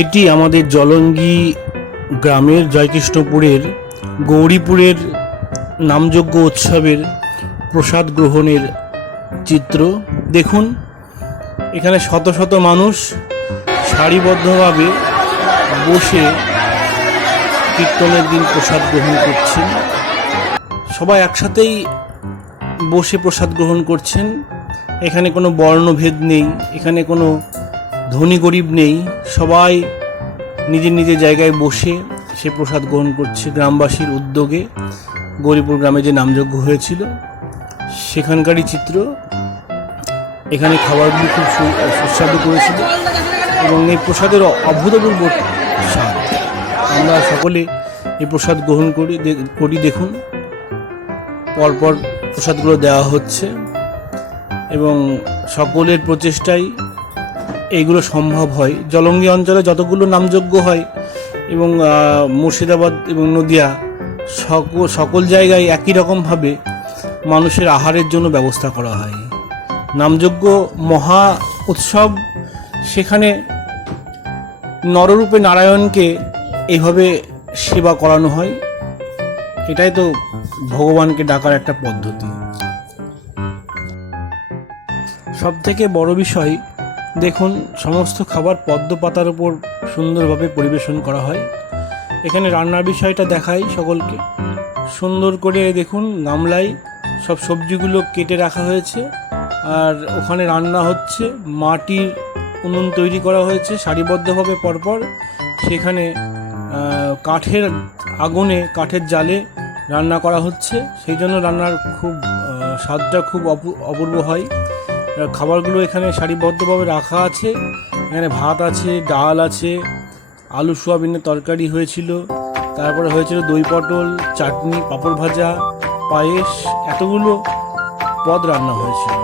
এটি আমাদের জলঙ্গি গ্রামের জয়কৃষ্ণপুরের গৌরীপুরের নামযজ্ঞ উৎসবের প্রসাদ গ্রহণের চিত্র। দেখুন, এখানে শত শত মানুষ সারিবদ্ধভাবে বসে কীর্তনের দিন প্রসাদ গ্রহণ করছেন। সবাই একসাথেই বসে প্রসাদ গ্রহণ করছেন। এখানে কোনো বর্ণভেদ নেই, এখানে কোনো ধনী গরিব নেই, সবাই নিজের নিজের জায়গায় বসে সে প্রসাদ গ্রহণ করছে। গ্রামবাসীর উদ্যোগে গৌরীপুর গ্রামে যে নামযজ্ঞ হয়েছিল সেখানকারই চিত্র। এখানে খাবারগুলি খুব সুস্বাদু করেছিল এবং এই প্রসাদের অভূতপূর্ব স্বাদ। আমরা সকলে এই প্রসাদ গ্রহণ করি। দেখুন, পরপর প্রসাদগুলো দেওয়া হচ্ছে এবং সকলের প্রচেষ্টায় এইগুলো সম্ভব হয়। জলঙ্গি অঞ্চলে যতগুলো নামযজ্ঞ হয় এবং মুর্শিদাবাদ এবং নদিয়া সকল জায়গায় একই রকমভাবে মানুষের আহারের জন্য ব্যবস্থা করা হয়। নামযজ্ঞ মহা উৎসব, সেখানে নররূপে নারায়ণকে এইভাবে সেবা করানো হয়। এটাই তো ভগবানকে ডাকার একটা পদ্ধতি। সবথেকে বড় বিষয়, দেখুন, সমস্ত খাবার পদ্ম পাতার উপর সুন্দরভাবে পরিবেশন করা হয়। এখানে রান্নার বিষয়টা দেখাই সকলকে। সুন্দর করে দেখুন, গামলায় সব সবজিগুলো কেটে রাখা হয়েছে আর ওখানে রান্না হচ্ছে। মাটির উনুন তৈরি করা হয়েছে সারিবদ্ধভাবে পরপর। সেখানে কাঠের আগুনে, কাঠের জালে রান্না করা হচ্ছে। সেই জন্য রান্নার স্বাদটা খুব অপূর্ব হয়। খাবারগুলো এখানে সারিবদ্ধভাবে রাখা আছে। এখানে ভাত আছে, ডাল আছে, আলু সোয়াবিনের তরকারি হয়েছিল, তারপরে হয়েছিল দই পটল, চাটনি, পাঁপড় ভাজা, পায়েস, এতগুলো পদ রান্না হয়েছিল।